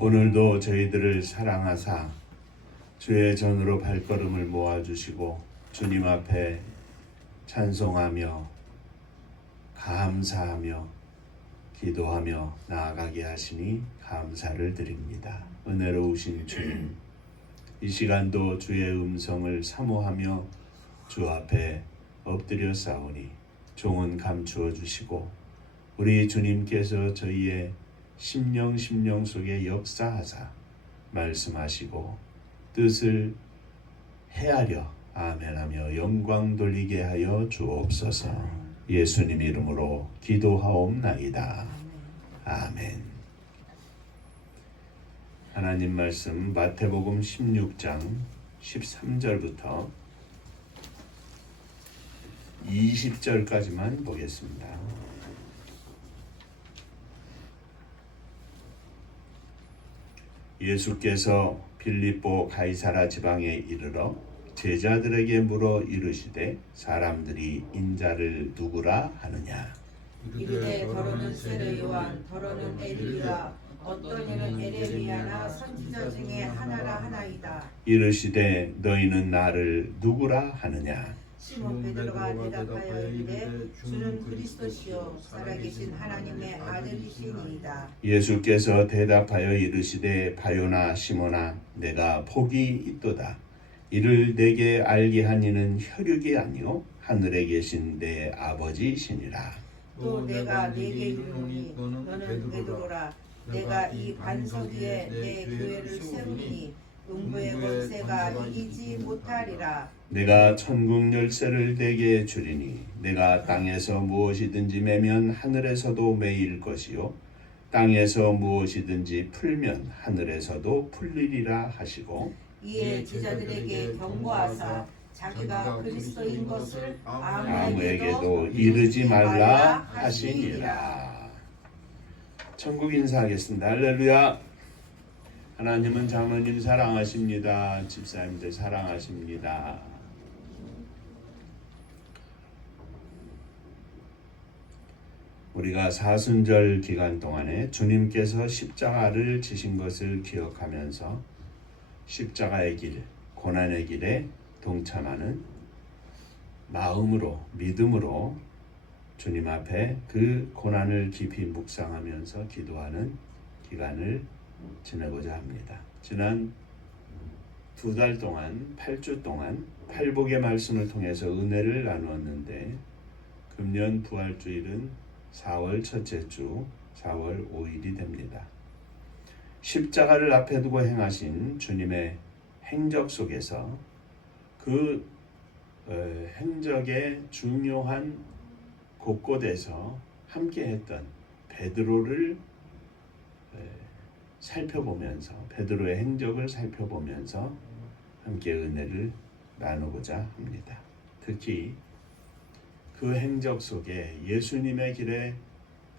오늘도 저희들을 사랑하사 주의 전으로 발걸음을 모아주시고 주님 앞에 찬송하며 감사하며 기도하며 나아가게 하시니 감사를 드립니다. 은혜로우신 주님, 이 시간도 주의 음성을 사모하며 주 앞에 엎드려 싸우니 종은 감추어 주시고 우리 주님께서 저희의 심령 속에 역사하사 말씀하시고 뜻을 헤아려 아멘하며 영광 돌리게 하여 주옵소서. 예수님 이름으로 기도하옵나이다. 아멘. 하나님 말씀 마태복음 16장 13절부터 20절까지만 보겠습니다. 예수께서 빌립보 가이사라 지방에 이르러 제자들에게 물어 이르시되 사람들이 인자를 누구라 하느냐. 이르되 더러는 세례 요한, 더러는 엘리야, 어떤 이는 에레미야나 선지자 중에 하나라 하나이다. 이르시되 너희는 나를 누구라 하느냐. 시몬 베드로가 대답하여 이르되 주는 그리스도시요 살아계신 하나님의 아들이시니이다. 예수께서 대답하여 이르시되 바요나 시몬아 내가 복이 있도다. 이를 내게 알게 한 이는 혈육이 아니요 하늘에 계신 내 아버지시니라. 또 내가 네게 이르노니 너는 베드로라. 내가 이 반석 위에 내 교회를 세우리니 음부의 권세가 이기지 못하리라. 내가 천국 열쇠를 내게 주리니 내가 땅에서 무엇이든지 매면 하늘에서도 매일 것이요 땅에서 무엇이든지 풀면 하늘에서도 풀리리라 하시고 이에 제자들에게 경고하사 자기가 그리스도인 것을 아무에게도 이르지 말라 하시니라. 천국 인사하겠습니다. 할렐루야. 하나님은 장로님 사랑하십니다. 집사님들 사랑하십니다. 우리가 사순절 기간 동안에 주님께서 십자가를 지신 것을 기억하면서 십자가의 길, 고난의 길에 동참하는 마음으로, 믿음으로 주님 앞에 그 고난을 깊이 묵상하면서 기도하는 기간을 지내고자 합니다. 지난 2달 동안, 8주 동안 팔복의 말씀을 통해서 은혜를 나누었는데 금년 부활주일은 4월 첫째 주, 4월 5일이 됩니다. 십자가를 앞에 두고 행하신 주님의 행적 속에서 그 행적의 중요한 곳곳에서 함께했던 베드로를 살펴보면서 베드로의 행적을 살펴보면서 함께 은혜를 나누고자 합니다. 특히 그 행적 속에 예수님의 길에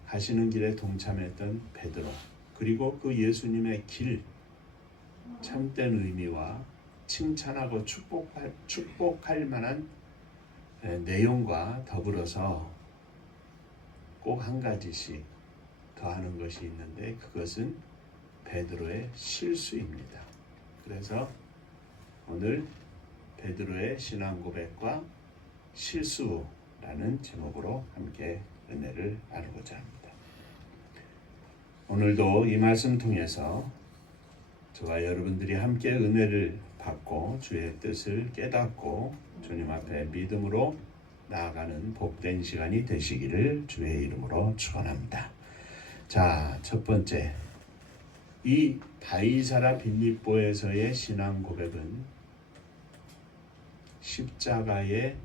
가시는 길에 동참했던 베드로 그리고 그 예수님의 길 참된 의미와 칭찬하고 축복할 만한 내용과 더불어서 꼭 한 가지씩 더하는 것이 있는데 그것은 베드로의 실수입니다. 그래서 오늘 베드로의 신앙 고백과 실수라는 제목으로 함께 은혜를 나누고자 합니다. 오늘도 이 말씀 통해서 저와 여러분들이 함께 은혜를 받고 주의 뜻을 깨닫고 주님 앞에 믿음으로 나아가는 복된 시간이 되시기를 주의 이름으로 축원합니다. 자, 첫 번째, 이 가이사라 빌립보에서의 신앙 고백은 십자가의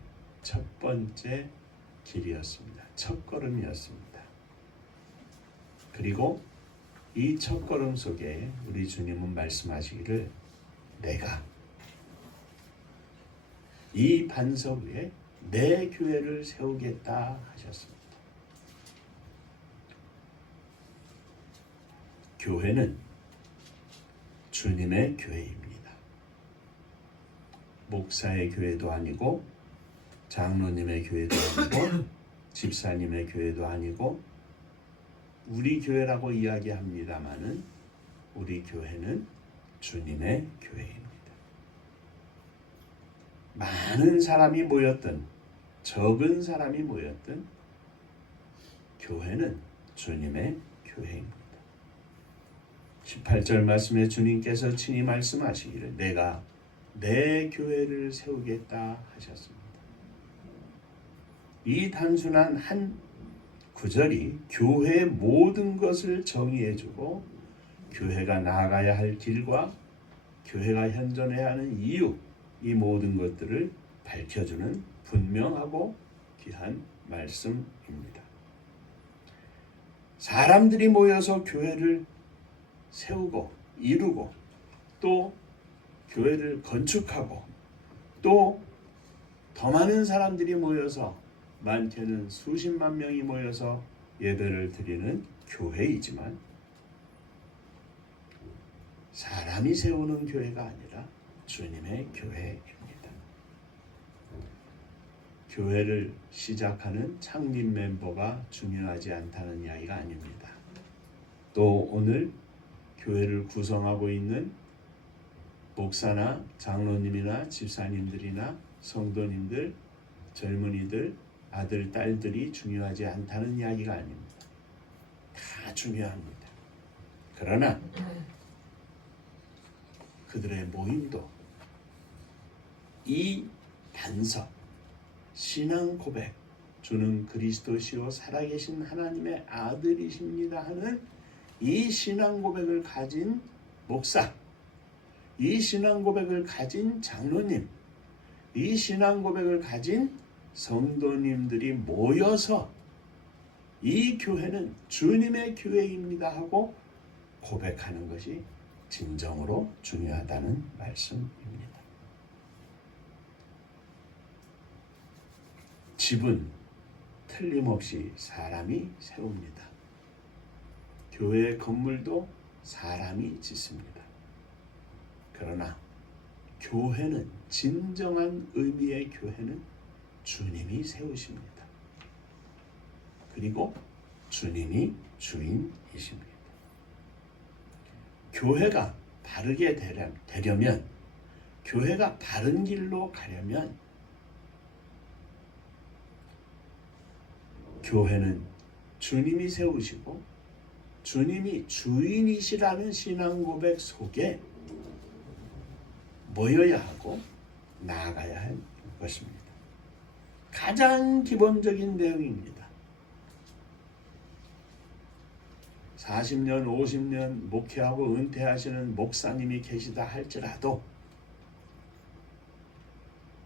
첫 번째 길이었습니다. 첫 걸음이었습니다. 그리고 이 첫 걸음 속에 우리 주님은 말씀하시기를 내가 이 반석 위에 내 교회를 세우겠다 하셨습니다. 교회는 주님의 교회입니다. 목사의 교회도 아니고 장로님의 교회도 아니고 집사님의 교회도 아니고 우리 교회라고 이야기합니다마는 우리 교회는 주님의 교회입니다. 많은 사람이 모였든 적은 사람이 모였든 교회는 주님의 교회입니다. 18절 말씀에 주님께서 친히 말씀하시기를 내가 내 교회를 세우겠다 하셨습니다. 이 단순한 한 구절이 교회의 모든 것을 정의해주고 교회가 나아가야 할 길과 교회가 현존해야 하는 이유, 이 모든 것들을 밝혀주는 분명하고 귀한 말씀입니다. 사람들이 모여서 교회를 세우고 이루고 또 교회를 건축하고 또 더 많은 사람들이 모여서 많게는 수십만 명이 모여서 예배를 드리는 교회이지만 사람이 세우는 교회가 아니라 주님의 교회입니다. 교회를 시작하는 창립 멤버가 중요하지 않다는 이야기가 아닙니다. 또 오늘 교회를 구성하고 있는 목사나 장로님이나 집사님들이나 성도님들, 젊은이들, 아들, 딸들이 중요하지 않다는 이야기가 아닙니다. 다 중요합니다. 그러나 그들의 모임도 이 반석, 신앙 고백, 주는 그리스도시요 살아계신 하나님의 아들이십니다 하는 이 신앙 고백을 가진 목사, 이 신앙 고백을 가진 장로님, 이 신앙 고백을 가진 성도님들이 모여서 이 교회는 주님의 교회입니다 하고 고백하는 것이 진정으로 중요하다는 말씀입니다. 집은 틀림없이 사람이 세웁니다. 교회 건물도 사람이 짓습니다. 그러나 교회는, 진정한 의미의 교회는 주님이 세우십니다. 그리고 주님이 주인이십니다. 교회가 바르게 되려면, 교회가 바른 길로 가려면 교회는 주님이 세우시고 주님이 주인이시라는 신앙 고백 속에 모여야 하고 나아가야 할 것입니다. 가장 기본적인 내용입니다. 40년, 50년 목회하고 은퇴하시는 목사님이 계시다 할지라도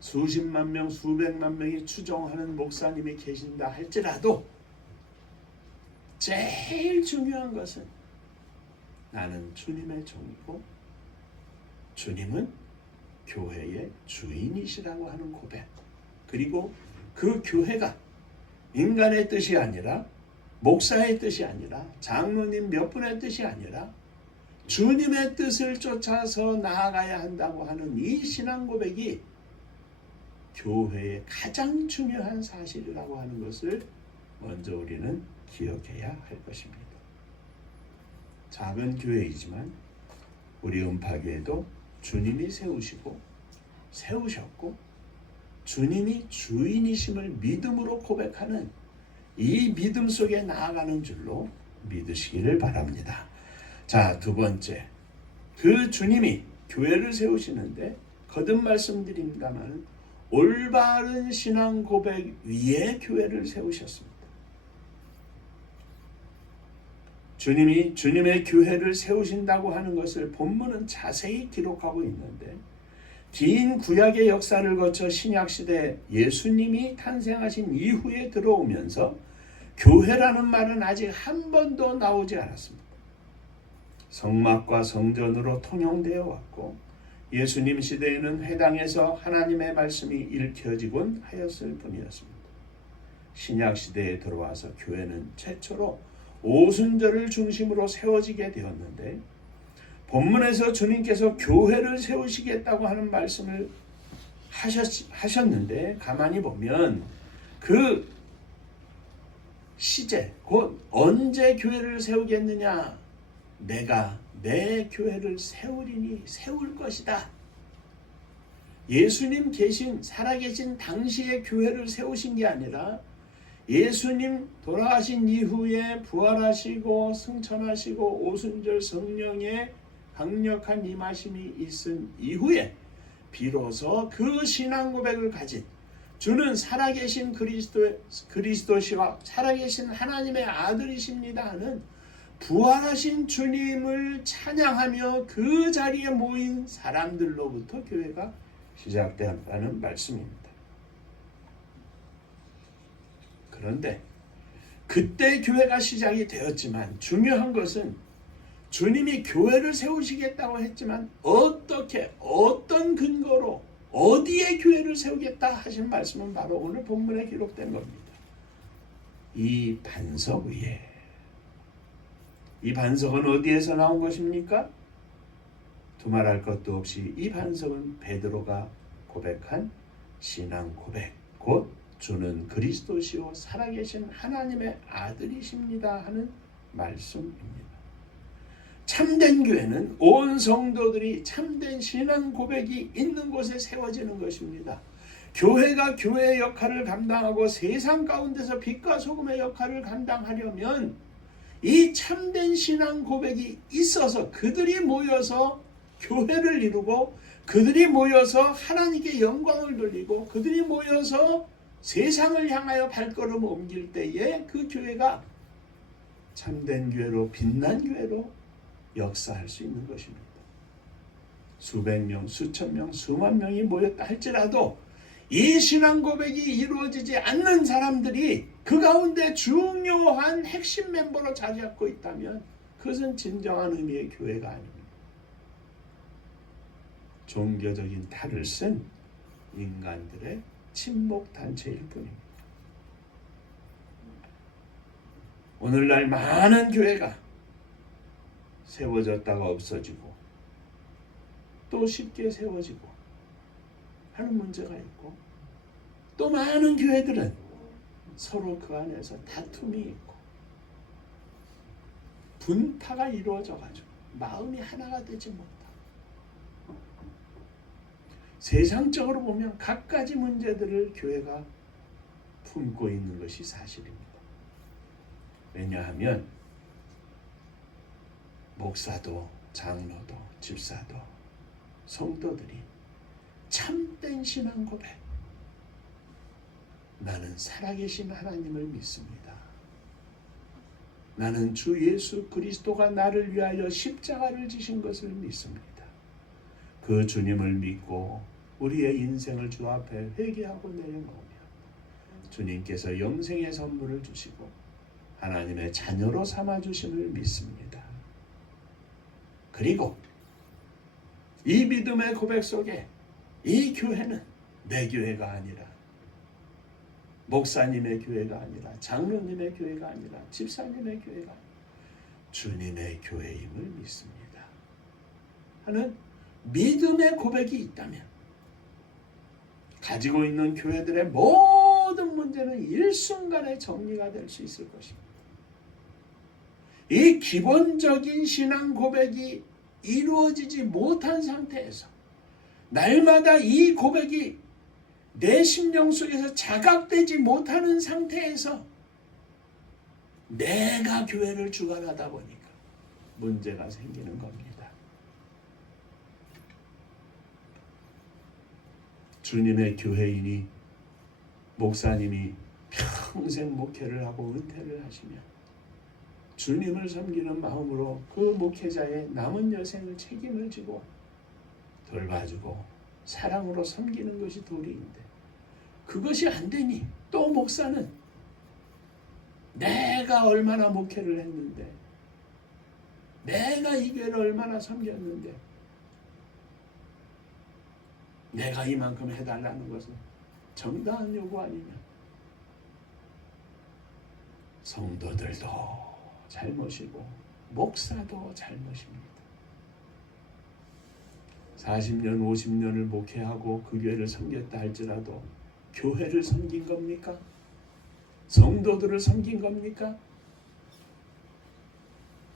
수십만 명, 수백만 명이 추종하는 목사님이 계신다 할지라도 제일 중요한 것은 나는 주님의 종이고 주님은 교회의 주인이시라고 하는 고백, 그리고 그 교회가 인간의 뜻이 아니라 목사의 뜻이 아니라 장로님 몇 분의 뜻이 아니라 주님의 뜻을 쫓아서 나아가야 한다고 하는 이 신앙 고백이 교회의 가장 중요한 사실이라고 하는 것을 먼저 우리는 기억해야 할 것입니다. 작은 교회이지만 우리 음파교회도 주님이 세우셨고 주님이 주인이심을 믿음으로 고백하는 이 믿음 속에 나아가는 줄로 믿으시기를 바랍니다. 자, 두 번째, 그 주님이 교회를 세우시는데 거듭 말씀드립니다만 올바른 신앙 고백 위에 교회를 세우셨습니다. 주님이 주님의 교회를 세우신다고 하는 것을 본문은 자세히 기록하고 있는데 긴 구약의 역사를 거쳐 신약시대 예수님이 탄생하신 이후에 들어오면서 교회라는 말은 아직 한 번도 나오지 않았습니다. 성막과 성전으로 통용되어 왔고 예수님 시대에는 회당에서 하나님의 말씀이 읽혀지곤 하였을 뿐이었습니다. 신약시대에 들어와서 교회는 최초로 오순절을 중심으로 세워지게 되었는데 본문에서 주님께서 교회를 세우시겠다고 하는 말씀을 하셨는데 가만히 보면 그 시제, 곧 언제 교회를 세우겠느냐, 내가 내 교회를 세우리니 세울 것이다. 예수님 계신 살아계신 당시의 교회를 세우신 게 아니라 예수님 돌아가신 이후에 부활하시고 승천하시고 오순절 성령의 강력한 임하심이 있은 이후에 비로소 그 신앙 고백을 가진 주는 살아계신 그리스도시와 살아계신 하나님의 아들이십니다 하는 부활하신 주님을 찬양하며 그 자리에 모인 사람들로부터 교회가 시작되었다는 말씀입니다. 그런데 그때 교회가 시작이 되었지만 중요한 것은 주님이 교회를 세우시겠다고 했지만 어떻게 어떤 근거로 어디에 교회를 세우겠다 하신 말씀은 바로 오늘 본문에 기록된 겁니다. 이 반석 위에. 이 반석은 어디에서 나온 것입니까? 두말할 것도 없이 이 반석은 베드로가 고백한 신앙 고백, 곧 주는 그리스도시요 살아계신 하나님의 아들이십니다 하는 말씀입니다. 참된 교회는 온 성도들이 참된 신앙 고백이 있는 곳에 세워지는 것입니다. 교회가 교회의 역할을 감당하고 세상 가운데서 빛과 소금의 역할을 감당하려면 이 참된 신앙 고백이 있어서 그들이 모여서 교회를 이루고 그들이 모여서 하나님께 영광을 돌리고 그들이 모여서 세상을 향하여 발걸음을 옮길 때에 그 교회가 참된 교회로 빛난 교회로 역사할 수 있는 것입니다. 수백 명, 수천 명, 수만 명이 모였다 할지라도 이 신앙 고백이 이루어지지 않는 사람들이 그 가운데 중요한 핵심 멤버로 자리 잡고 있다면 그것은 진정한 의미의 교회가 아닙니다. 종교적인 탈을 쓴 인간들의 친목 단체일 뿐입니다. 오늘날 많은 교회가 세워졌다가 없어지고 또 쉽게 세워지고 하는 문제가 있고 또 많은 교회들은 서로 그 안에서 다툼이 있고 분파가 이루어져 가지고 마음이 하나가 되지 못하고 세상적으로 보면 갖가지 문제들을 교회가 품고 있는 것이 사실입니다. 왜냐하면 목사도 장로도 집사도 성도들이 참된 신앙 고백, 나는 살아계신 하나님을 믿습니다. 나는 주 예수 그리스도가 나를 위하여 십자가를 지신 것을 믿습니다. 그 주님을 믿고 우리의 인생을 주 앞에 회개하고 내려놓으며 주님께서 영생의 선물을 주시고 하나님의 자녀로 삼아주심을 믿습니다. 그리고 이 믿음의 고백 속에 이 교회는 내 교회가 아니라 목사님의 교회가 아니라 장로님의 교회가 아니라 집사님의 교회가 아니라 주님의 교회임을 믿습니다 하는 믿음의 고백이 있다면 가지고 있는 교회들의 모든 문제는 일순간에 정리가 될 수 있을 것입니다. 이 기본적인 신앙 고백이 이루어지지 못한 상태에서 날마다 이 고백이 내 심령 속에서 자각되지 못하는 상태에서 내가 교회를 주관하다 보니까 문제가 생기는 겁니다. 주님의 교회인이 목사님이 평생 목회를 하고 은퇴를 하시면 주님을 섬기는 마음으로 그 목회자의 남은 여생을 책임을 지고 돌봐주고 사랑으로 섬기는 것이 도리인데 그것이 안 되니 또 목사는 내가 얼마나 목회를 했는데 내가 이 교회를 얼마나 섬겼는데 내가 이만큼 해달라는 것은 정당한 요구 아니냐. 성도들도 잘못이고 목사도 잘못입니다. 40년 50년을 목회하고 그 교회를 섬겼다 할지라도 교회를 섬긴 겁니까? 성도들을 섬긴 겁니까?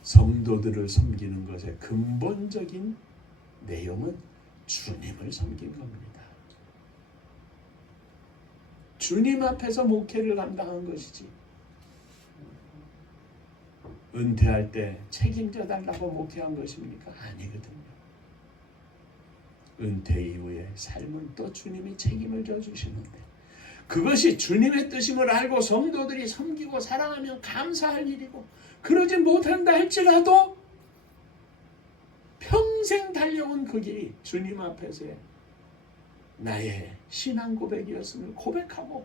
성도들을 섬기는 것의 근본적인 내용은 주님을 섬긴 겁니다. 주님 앞에서 목회를 감당한 것이지, 은퇴할 때 책임져 달라고 목회한 것입니까? 아니거든요. 은퇴 이후의 삶은 또 주님이 책임을 져 주시는데, 그것이 주님의 뜻임을 알고 성도들이 섬기고 사랑하면 감사할 일이고, 그러지 못한다 할지라도 평생 달려온 그 길이 주님 앞에서의 나의 신앙 고백이었음을 고백하고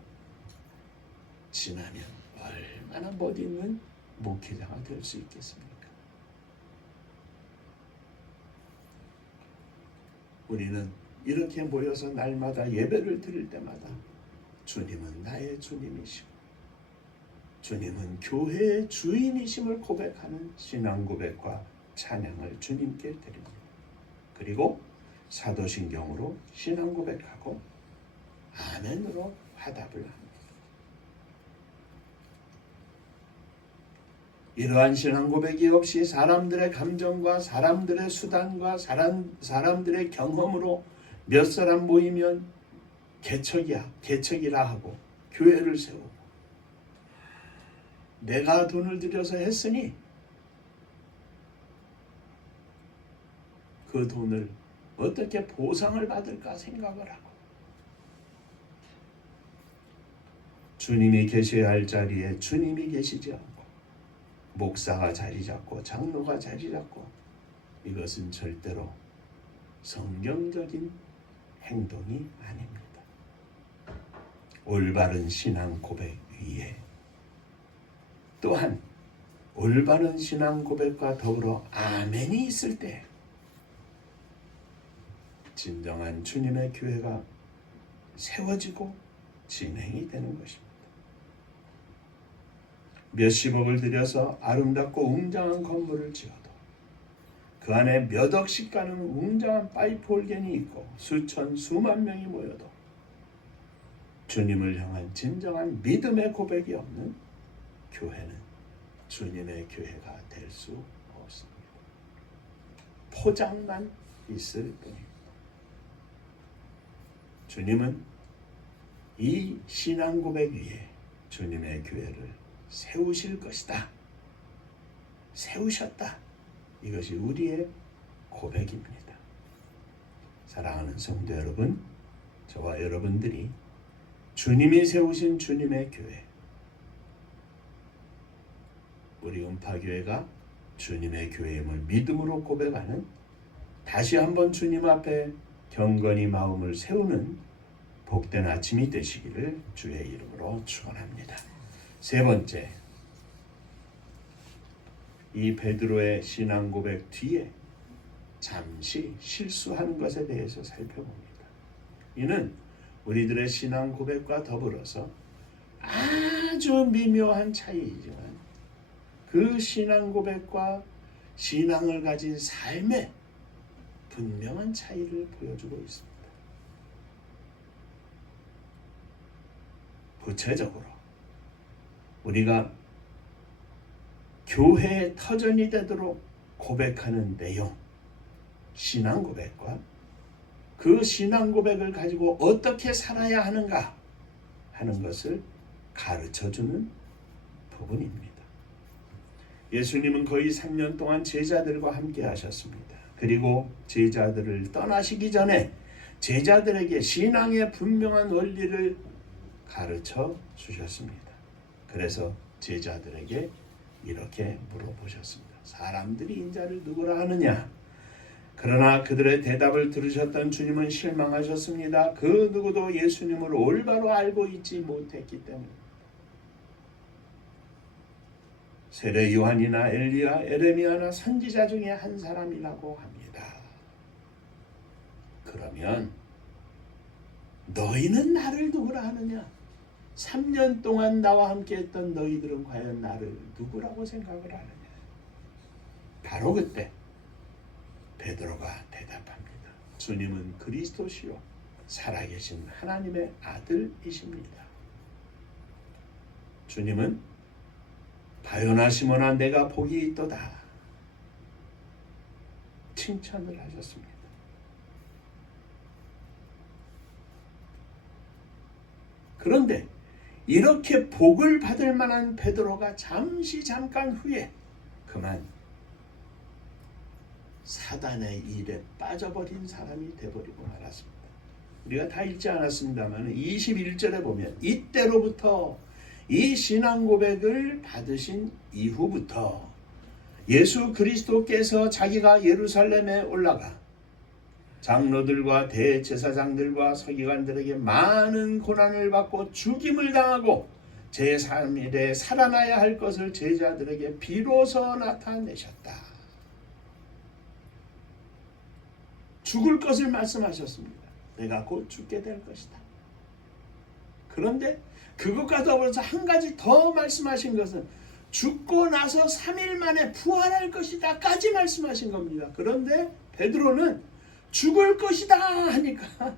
지나면 얼마나 멋있는 목회자가 될 수 있겠습니까? 우리는 이렇게 모여서 날마다 예배를 드릴 때마다 주님은 나의 주님이시고 주님은 교회의 주인이심을 고백하는 신앙 고백과 찬양을 주님께 드립니다. 그리고 사도신경으로 신앙 고백하고 아멘으로 화답을 합니다. 이러한 신앙 고백이 없이 사람들의 감정과 사람들의 수단과 사람들의 경험으로 몇 사람 모이면 개척이라 하고 교회를 세우고, 내가 돈을 들여서 했으니 그 돈을 어떻게 보상을 받을까 생각을 하고, 주님이 계셔야 할 자리에 주님이 계시지 않고 목사가 자리 잡고 장로가 자리 잡고, 이것은 절대로 성경적인 행동이 아닙니다. 올바른 신앙 고백 위에 또한 올바른 신앙 고백과 더불어 아멘이 있을 때 진정한 주님의 교회가 세워지고 진행이 되는 것입니다. 몇십억을 들여서 아름답고 웅장한 건물을 지어도 그 안에 몇 억씩 가는 웅장한 파이프 올겐이 있고 수만 명이 모여도 주님을 향한 진정한 믿음의 고백이 없는 교회는 주님의 교회가 될 수 없습니다. 포장만 있을 뿐입니다. 주님은 이 신앙 고백 위에 주님의 교회를 세우실 것이다. 세우셨다. 이것이 우리의 고백입니다. 사랑하는 성도 여러분, 저와 여러분들이 주님이 세우신 주님의 교회, 우리 음파교회가 주님의 교회임을 믿음으로 고백하는, 다시 한번 주님 앞에 경건히 마음을 세우는 복된 아침이 되시기를 주의 이름으로 축원합니다. 세 번째, 이 베드로의 신앙 고백 뒤에 잠시 실수하는 것에 대해서 살펴봅니다. 이는 우리들의 신앙 고백과 더불어서 아주 미묘한 차이이지만 그 신앙 고백과 신앙을 가진 삶의 분명한 차이를 보여주고 있습니다. 구체적으로 우리가 교회의 터전이 되도록 고백하는 내용, 신앙 고백과 그 신앙 고백을 가지고 어떻게 살아야 하는가 하는 것을 가르쳐주는 부분입니다. 예수님은 거의 3년 동안 제자들과 함께 하셨습니다. 그리고 제자들을 떠나시기 전에 제자들에게 신앙의 분명한 원리를 가르쳐 주셨습니다. 그래서 제자들에게 이렇게 물어보셨습니다. 사람들이 인자를 누구라 하느냐? 그러나 그들의 대답을 들으셨던 주님은 실망하셨습니다. 그 누구도 예수님을 올바로 알고 있지 못했기 때문입니다. 세례 요한이나 엘리야, 에레미야나 선지자 중에 한 사람이라고 합니다. 그러면 너희는 나를 누구라 하느냐? 3년 동안 나와 함께 했던 너희들은 과연 나를 누구라고 생각을 하느냐? 바로 그때 베드로가 대답합니다. 주님은 그리스도시요 살아계신 하나님의 아들이십니다. 주님은 바요나 시몬아 내가 복이 있도다. 칭찬을 하셨습니다. 그런데 이렇게 복을 받을 만한 베드로가 잠깐 후에 그만 사단의 일에 빠져버린 사람이 되어버리고 말았습니다. 우리가 다 읽지 않았습니다만 21절에 보면 이때로부터 이 신앙 고백을 받으신 이후부터 예수 그리스도께서 자기가 예루살렘에 올라가 장로들과 대제사장들과 서기관들에게 많은 고난을 받고 죽임을 당하고 제3일에 살아나야 할 것을 제자들에게 비로소 나타내셨다. 죽을 것을 말씀하셨습니다. 내가 곧 죽게 될 것이다. 그런데 그것과 더불어서 한 가지 더 말씀하신 것은 죽고 나서 3일 만에 부활할 것이다 까지 말씀하신 겁니다. 그런데 베드로는 죽을 것이다 하니까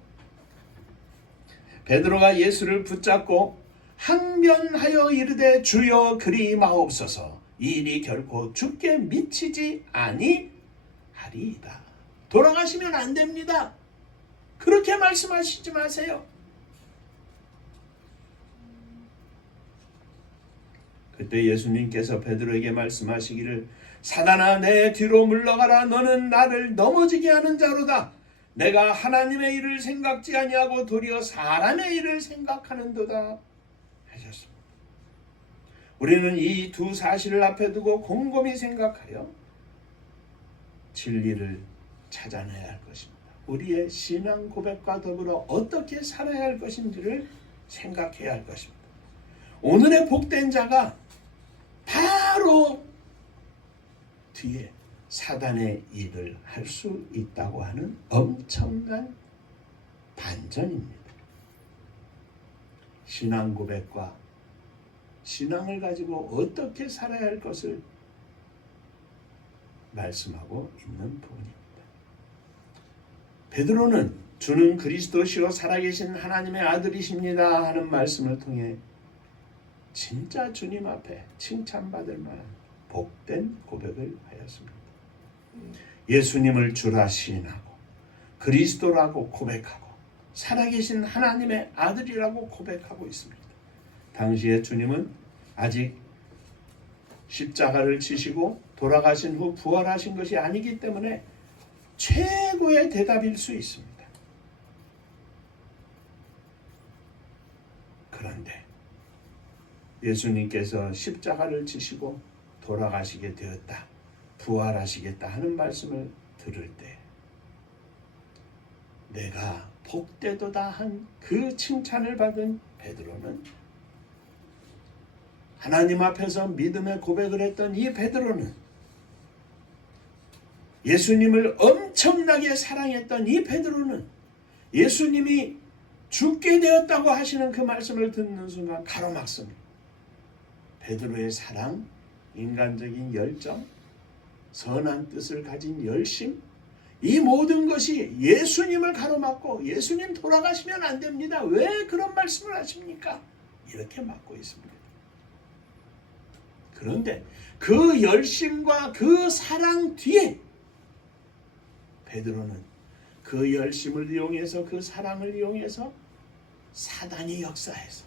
베드로가 예수를 붙잡고 항변하여 이르되 주여 그리 마옵소서 이 일이 결코 죽게 미치지 아니하리이다. 돌아가시면 안 됩니다. 그렇게 말씀하시지 마세요. 그때 예수님께서 베드로에게 말씀하시기를 사단아 내 뒤로 물러가라. 너는 나를 넘어지게 하는 자로다. 내가 하나님의 일을 생각지 아니하고 도리어 사람의 일을 생각하는도다 하셨습니다. 우리는 이 두 사실을 앞에 두고 곰곰이 생각하여 진리를 찾아내야 할 것입니다. 우리의 신앙 고백과 더불어 어떻게 살아야 할 것인지를 생각해야 할 것입니다. 오늘의 복된 자가 바로 뒤에 사단의 일을 할 수 있다고 하는 엄청난 반전입니다. 신앙 고백과 신앙을 가지고 어떻게 살아야 할 것을 말씀하고 있는 부분입니다. 베드로는 주는 그리스도시요 살아계신 하나님의 아들이십니다 하는 말씀을 통해 진짜 주님 앞에 칭찬받을 만한 복된 고백을 하였습니다. 예수님을 주라 시인하고 그리스도라고 고백하고 살아계신 하나님의 아들이라고 고백하고 있습니다. 당시에 주님은 아직 십자가를 지시고 돌아가신 후 부활하신 것이 아니기 때문에 최고의 대답일 수 있습니다. 그런데 예수님께서 십자가를 지시고 돌아가시게 되었다, 부활하시겠다 하는 말씀을 들을 때 내가 복되도다 한 그 칭찬을 받은 베드로는 하나님 앞에서 믿음의 고백을 했던 이 베드로는 예수님을 엄청나게 사랑했던 이 베드로는 예수님이 죽게 되었다고 하시는 그 말씀을 듣는 순간 가로막습니다. 베드로의 사랑, 인간적인 열정, 선한 뜻을 가진 열심, 이 모든 것이 예수님을 가로막고 예수님 돌아가시면 안 됩니다. 왜 그런 말씀을 하십니까? 이렇게 막고 있습니다. 그런데 그 열심과 그 사랑 뒤에 베드로는 그 열심을 이용해서 그 사랑을 이용해서 사단이 역사해서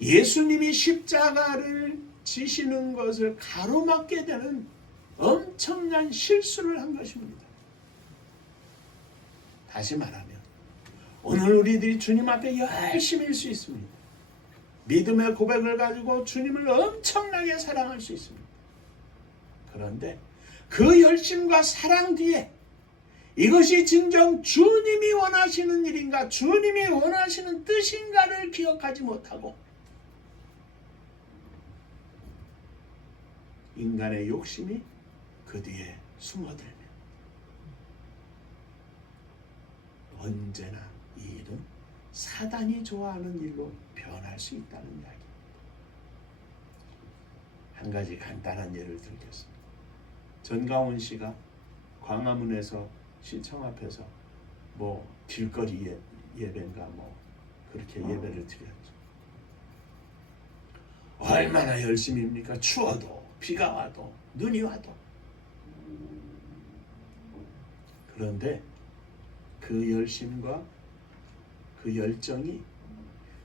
예수님이 십자가를 지시는 것을 가로막게 되는 엄청난 실수를 한 것입니다. 다시 말하면 오늘 우리들이 주님 앞에 열심일 수 있습니다. 믿음의 고백을 가지고 주님을 엄청나게 사랑할 수 있습니다. 그런데 그 열심과 사랑 뒤에 이것이 진정 주님이 원하시는 일인가, 주님이 원하시는 뜻인가를 기억하지 못하고 인간의 욕심이 그 뒤에 숨어들면 언제나 이 일은 사단이 좋아하는 일로 변할 수 있다는 이야기입니다. 한 가지 간단한 예를 들겠습니다. 전가훈 씨가 광화문에서 시청 앞에서 뭐 길거리 예배인가 뭐 그렇게 예배를 드렸죠. 얼마나 열심입니까? 추워도 비가 와도 눈이 와도 그런데 그 열심과 그 열정이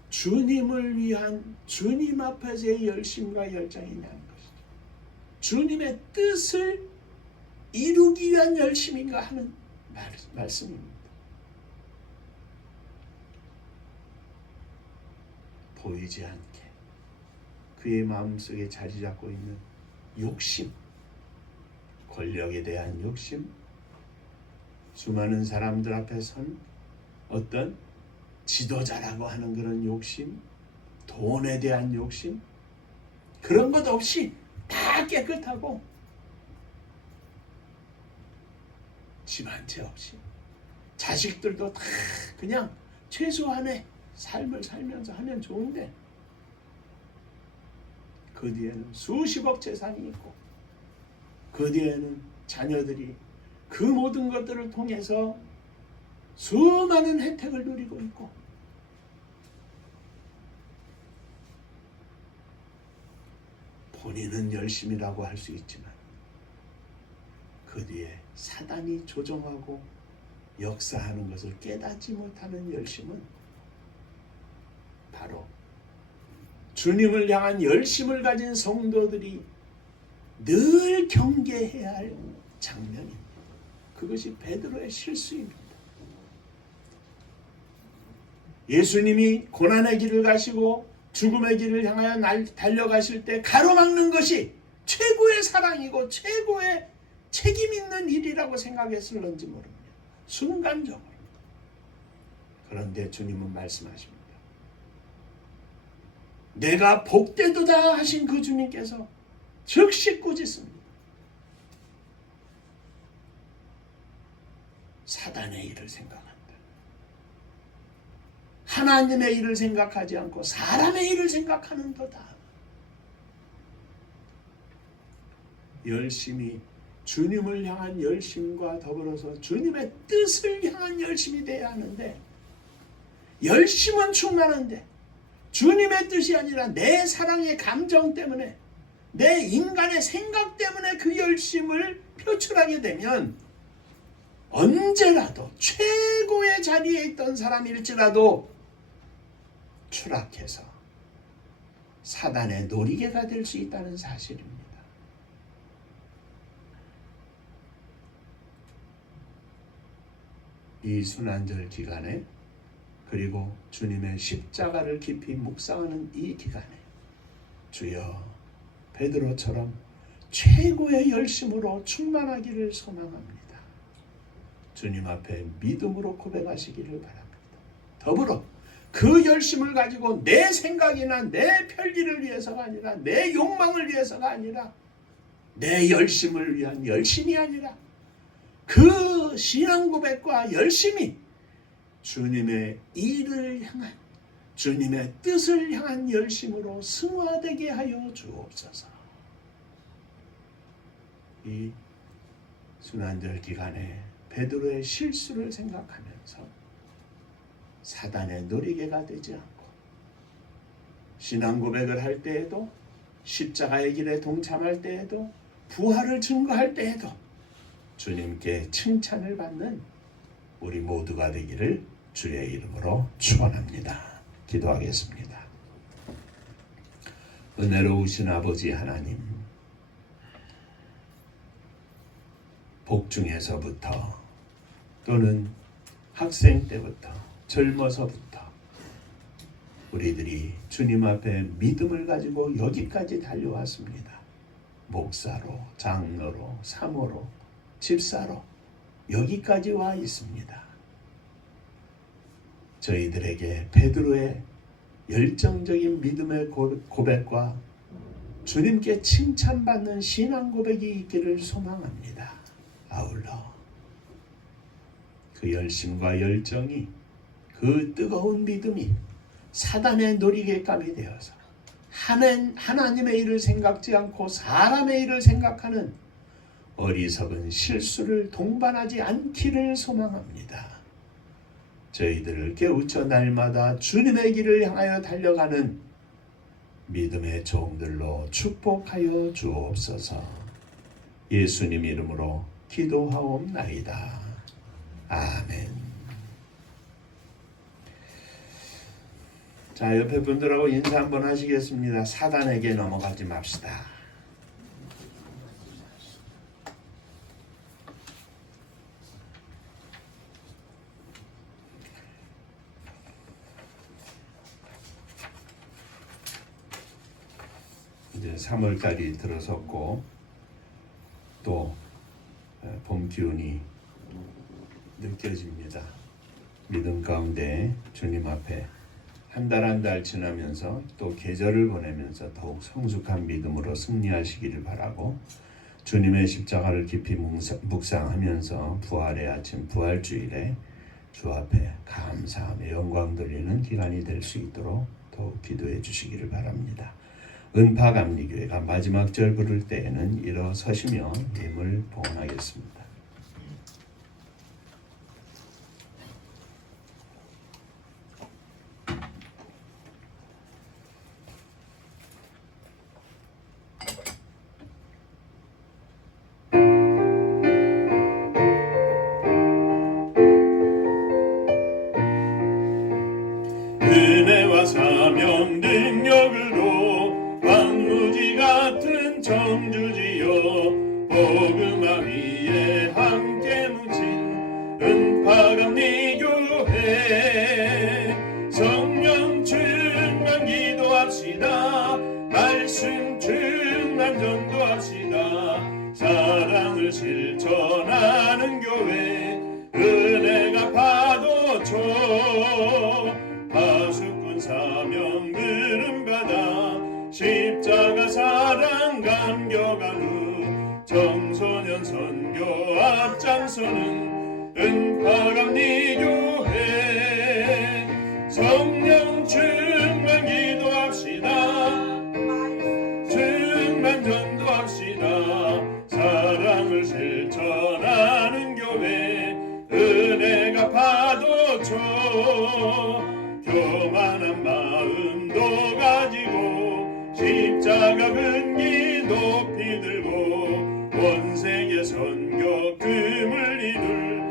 주님을 위한 주님 앞에서의 열심과 열정이냐는 것이죠. 주님의 뜻을 이루기 위한 열심인가 하는 말씀입니다. 보이지 않게 그의 마음속에 자리 잡고 있는 욕심, 권력에 대한 욕심, 수많은 사람들 앞에 선 어떤 지도자라고 하는 그런 욕심, 돈에 대한 욕심, 그런 것 없이 다 깨끗하고 집 한 채 없이 자식들도 다 그냥 최소한의 삶을 살면서 하면 좋은데 그 뒤에는 수십억 재산이 있고 그 뒤에는 자녀들이 그 모든 것들을 통해서 수많은 혜택을 누리고 있고 본인은 열심이라고 할 수 있지만 그 뒤에 사단이 조종하고 역사하는 것을 깨닫지 못하는 열심은 바로 주님을 향한 열심을 가진 성도들이 늘 경계해야 할 장면입니다. 그것이 베드로의 실수입니다. 예수님이 고난의 길을 가시고 죽음의 길을 향하여 달려가실 때 가로막는 것이 최고의 사랑이고 최고의 책임 있는 일이라고 생각했을런지 모릅니다. 순간적으로. 그런데 주님은 말씀하십니다. 내가 복되도다 하신 그 주님께서 즉시 꾸짖습니다. 사단의 일을 생각한다. 하나님의 일을 생각하지 않고 사람의 일을 생각하는 도다. 열심히 주님을 향한 열심과 더불어서 주님의 뜻을 향한 열심이 되어야 하는데 열심은 충만한데 주님의 뜻이 아니라 내 사랑의 감정 때문에 내 인간의 생각 때문에 그 열심을 표출하게 되면 언제라도 최고의 자리에 있던 사람일지라도 추락해서 사단의 놀이개가 될 수 있다는 사실입니다. 이 순환절 기간에 그리고 주님의 십자가를 깊이 묵상하는 이 기간에 주여 베드로처럼 최고의 열심으로 충만하기를 소망합니다. 주님 앞에 믿음으로 고백하시기를 바랍니다. 더불어 그 열심을 가지고 내 생각이나 내 편리를 위해서가 아니라 내 욕망을 위해서가 아니라 내 열심을 위한 열심이 아니라 그 신앙 고백과 열심이 주님의 일을 향한 주님의 뜻을 향한 열심으로 승화되게 하여 주옵소서. 이 순환절 기간에 베드로의 실수를 생각하면서 사단의 놀이개가 되지 않고 신앙 고백을 할 때에도 십자가의 길에 동참할 때에도 부활을 증거할 때에도 주님께 칭찬을 받는 우리 모두가 되기를 주의 이름으로 축원합니다. 기도하겠습니다. 은혜로우신 아버지 하나님, 복중에서부터 또는 학생 때부터 젊어서부터 우리들이 주님 앞에 믿음을 가지고 여기까지 달려왔습니다. 목사로, 장로로, 사모로, 집사로 여기까지 와 있습니다. 저희들에게 베드로의 열정적인 믿음의 고백과 주님께 칭찬받는 신앙 고백이 있기를 소망합니다. 아울러 그 열심과 열정이 그 뜨거운 믿음이 사단의 놀이개감이 되어서 하나님의 일을 생각지 않고 사람의 일을 생각하는 어리석은 실수를 동반하지 않기를 소망합니다. 저희들을 깨우쳐 날마다 주님의 길을 향하여 달려가는 믿음의 종들로 축복하여 주옵소서. 예수님 이름으로 기도하옵나이다. 아멘. 자, 옆에 분들하고 인사 한번 하시겠습니다. 사단에게 넘어가지 맙시다. 이제 3월달이 들어섰고 또 봄 기운이 느껴집니다. 믿음 가운데 주님 앞에 한 달 한 달 지나면서 또 계절을 보내면서 더욱 성숙한 믿음으로 승리하시기를 바라고 주님의 십자가를 깊이 묵상하면서 부활의 아침 부활주일에 주 앞에 감사하며 영광 돌리는 기간이 될 수 있도록 더욱 기도해 주시기를 바랍니다. 은파감리교회가 마지막 절 부를 때에는 일어서시며 예물 봉헌하겠습니다. 은혜와 사명 능력으로 황무지 같은 청주지여 복음화 위에 함께 뭉친 은파감리교회 성령 충만 기도합시다. 말씀 충만 전도합시다. 사랑을 실천하는 교회 은혜가 파도쳐 파수꾼 사명 들음받아 십자가 사랑 감격한 후 청소년 선교 앞장서는 은파감리교회 성령 충만 기도합시다. 충만 전도합시다. 사랑을 실천하는 교회 은혜가 파도쳐 교만한 마음도 가지고 십자가 근기 높이 들고 원색의 선교 금을 이룰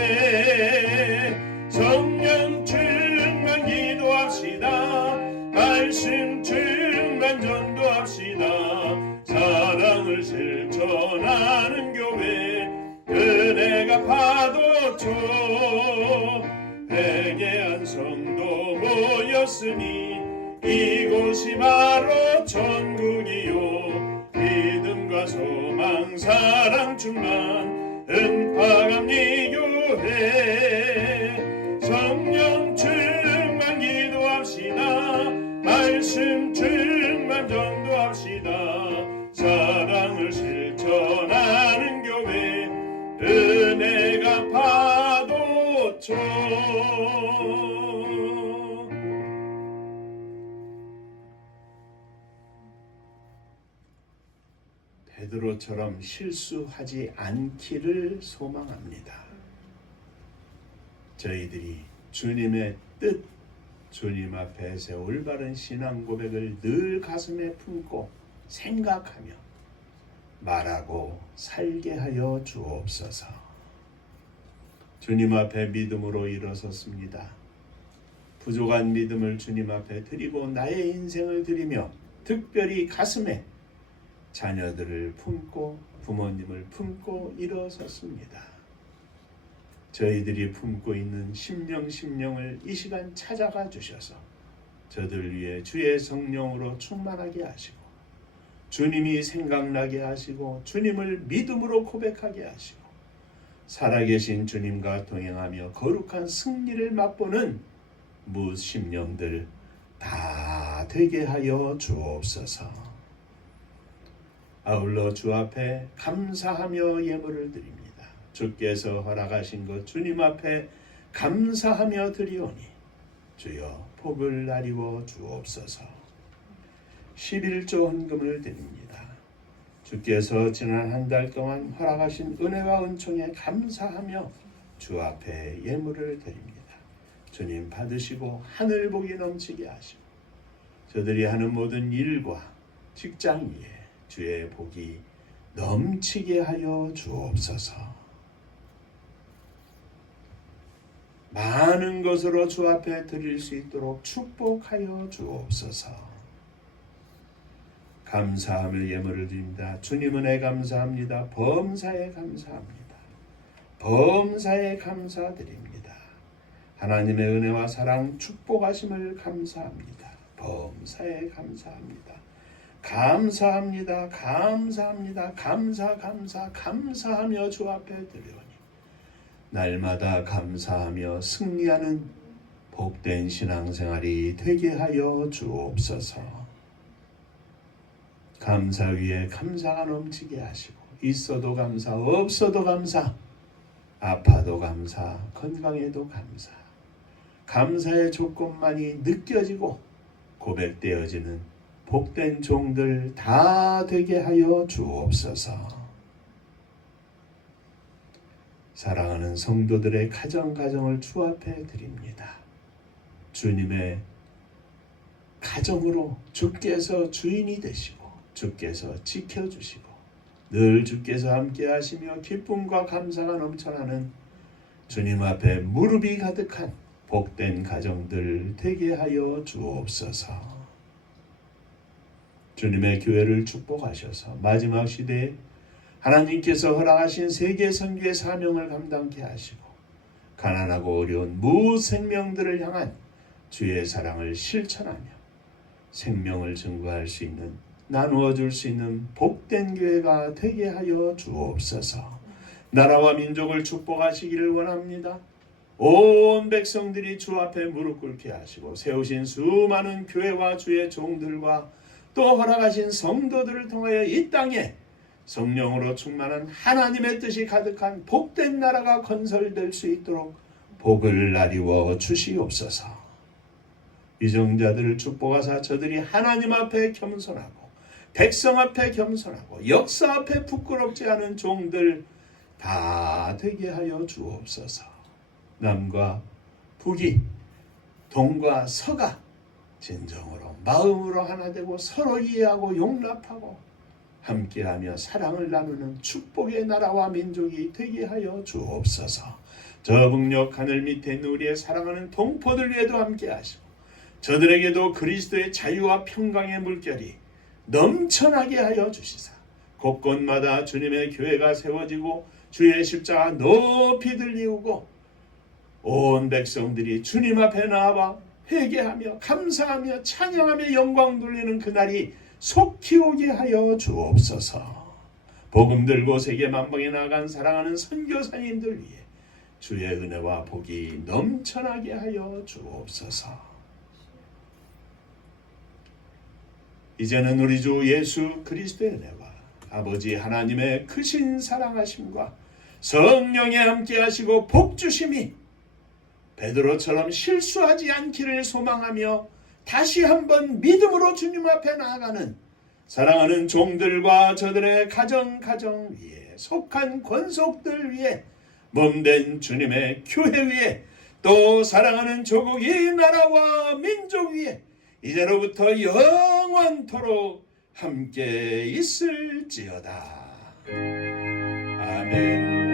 은파감리교회 성령 충만 기도합시다. 말씀 충만 전도합시다. 사랑을 실천하는 교회 은혜가 파도쳐 회개한 성도 모였으니 이곳이 바로 천국이요 믿음과 소망 사랑 충만 은파감리교회 성령 충만 기도합시다. 말씀 충만 전도합시다. 사랑을 실천하는 교회 은혜가 파도쳐 베드로처럼 실수하지 않기를 소망합니다. 저희들이 주님의 뜻, 주님 앞에서 올바른 신앙 고백을 늘 가슴에 품고 생각하며 말하고 살게 하여 주옵소서. 주님 앞에 믿음으로 일어섰습니다. 부족한 믿음을 주님 앞에 드리고 나의 인생을 드리며 특별히 가슴에 자녀들을 품고 부모님을 품고 일어섰습니다. 저희들이 품고 있는 심령을 이 시간 찾아가 주셔서 저들 위해 주의 성령으로 충만하게 하시고 주님이 생각나게 하시고 주님을 믿음으로 고백하게 하시고 살아계신 주님과 동행하며 거룩한 승리를 맛보는 무심령들 다 되게 하여 주옵소서. 아울러 주 앞에 감사하며 예물을 드립니다. 주께서 허락하신 것 주님 앞에 감사하며 드리오니 주여 복을 나리워 주옵소서. 11조 헌금을 드립니다. 주께서 지난 한 달 동안 허락하신 은혜와 은총에 감사하며 주 앞에 예물을 드립니다. 주님 받으시고 하늘 복이 넘치게 하시고 저들이 하는 모든 일과 직장 위에 주의 복이 넘치게 하여 주옵소서. 많은 것으로 주 앞에 드릴 수 있도록 축복하여 주옵소서. 감사함을 예물을 드립니다. 주님 은혜 감사합니다. 범사에 감사합니다. 범사에 감사드립니다. 하나님의 은혜와 사랑 축복하심을 감사합니다. 범사에 감사합니다. 감사합니다. 감사합니다. 감사하며 주 앞에 드려오니 날마다 감사하며 승리하는 복된 신앙생활이 되게 하여 주옵소서. 감사 위에 감사가 넘치게 하시고 있어도 감사, 없어도 감사, 아파도 감사, 건강에도 감사, 감사의 조건만이 느껴지고 고백되어지는 복된 종들 다 되게 하여 주옵소서. 사랑하는 성도들의 가정을 주 앞에 드립니다. 주님의 가정으로 주께서 주인이 되시고 주께서 지켜주시고 늘 주께서 함께 하시며 기쁨과 감사가 넘쳐나는 주님 앞에 무릎이 가득한 복된 가정들 되게 하여 주옵소서. 주님의 교회를 축복하셔서 마지막 시대에 하나님께서 허락하신 세계 선교의 사명을 감당케 하시고 가난하고 어려운 무생명들을 향한 주의 사랑을 실천하며 생명을 증거할 수 있는, 나누어 줄 수 있는 복된 교회가 되게 하여 주옵소서. 나라와 민족을 축복하시기를 원합니다. 온 백성들이 주 앞에 무릎 꿇게 하시고 세우신 수많은 교회와 주의 종들과 또 허락하신 성도들을 통하여 이 땅에 성령으로 충만한 하나님의 뜻이 가득한 복된 나라가 건설될 수 있도록 복을 나리워 주시옵소서. 위정자들을 축복하사 저들이 하나님 앞에 겸손하고 백성 앞에 겸손하고 역사 앞에 부끄럽지 않은 종들 다 되게 하여 주옵소서. 남과 북이, 동과 서가 진정으로 마음으로 하나 되고 서로 이해하고 용납하고 함께하며 사랑을 나누는 축복의 나라와 민족이 되게 하여 주옵소서. 저 북녘 하늘 밑에 있는 우리의 사랑하는 동포들 위에도 함께하시고 저들에게도 그리스도의 자유와 평강의 물결이 넘쳐나게 하여 주시사 곳곳마다 주님의 교회가 세워지고 주의 십자가 높이 들리우고 온 백성들이 주님 앞에 나와 회개하며 감사하며 찬양하며 영광 돌리는 그날이 속히 오게 하여 주옵소서. 복음 들고 세계 만방에 나간 사랑하는 선교사님들 위해 주의 은혜와 복이 넘쳐나게 하여 주옵소서. 이제는 우리 주 예수 그리스도의 은혜와 아버지 하나님의 크신 사랑하심과 성령의 함께하시고 복주심이 베드로처럼 실수하지 않기를 소망하며 다시 한번 믿음으로 주님 앞에 나아가는 사랑하는 종들과 저들의 가정 위에 속한 권속들 위에 몸된 주님의 교회 위에 또 사랑하는 조국 이 나라와 민족 위에 이제로부터 영원토록 함께 있을지어다. 아멘.